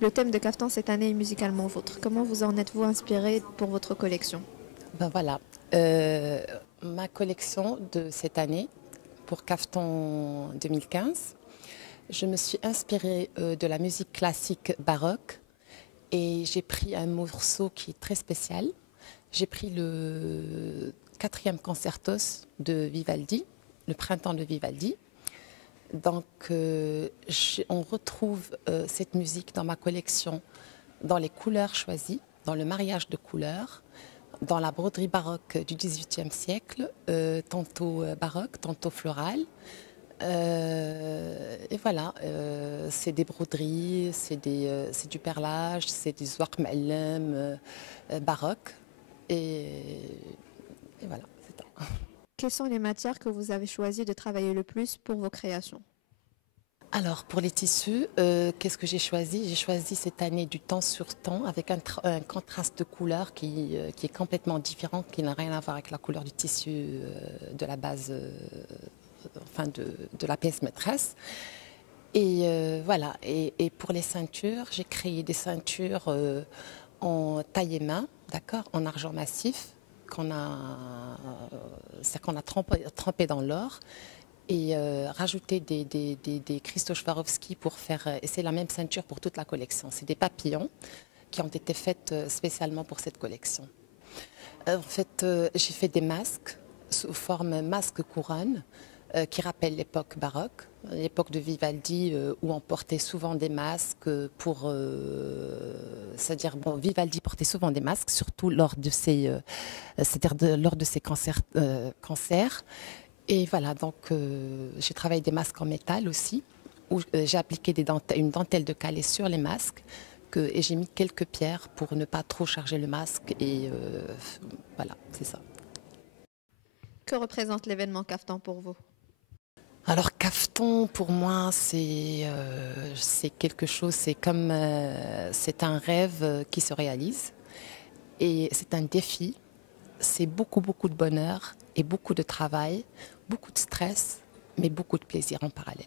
Le thème de Kaftan cette année est musicalement vôtre. Comment vous en êtes-vous inspiré pour votre collection? Ben voilà, Euh, ma collection de cette année pour Caftan 2015, je me suis inspirée de la musique classique baroque et j'ai pris un morceau qui est très spécial. J'ai pris le quatrième concertos de Vivaldi, le Printemps de Vivaldi. Donc, on retrouve cette musique dans ma collection, dans les couleurs choisies, dans le mariage de couleurs, dans la broderie baroque du XVIIIe siècle, tantôt baroque, tantôt florale. Et voilà, c'est des broderies, c'est du perlage, c'est du zouak ma'allem baroque. Et voilà, c'est ça. Quelles sont les matières que vous avez choisi de travailler le plus pour vos créations? Alors, pour les tissus, qu'est-ce que j'ai choisi? J'ai choisi cette année du temps sur temps avec un contraste de couleur qui est complètement différent, qui n'a rien à voir avec la couleur du tissu de la base, enfin de la pièce maîtresse. Et voilà. Et pour les ceintures, j'ai créé des ceintures en taille et main, d'accord, en argent massif, qu'on a trempé dans l'or et rajouter des cristaux Swarovski pour faire. Et c'est la même ceinture pour toute la collection. C'est des papillons qui ont été faits spécialement pour cette collection. En fait, j'ai fait des masques sous forme masque couronne qui rappellent l'époque baroque, l'époque de Vivaldi où on portait souvent des masques c'est-à-dire bon, Vivaldi portait souvent des masques, surtout lors de lors de ses concerts. Et voilà, donc j'ai travaillé des masques en métal aussi, où j'ai appliqué une dentelle de Calais sur les masques et j'ai mis quelques pierres pour ne pas trop charger le masque. Et voilà, c'est ça. Que représente l'événement Kaftan pour vous? Alors Cafeton, pour moi, c'est quelque chose, c'est un rêve qui se réalise et c'est un défi. C'est beaucoup, beaucoup de bonheur et beaucoup de travail, beaucoup de stress, mais beaucoup de plaisir en parallèle.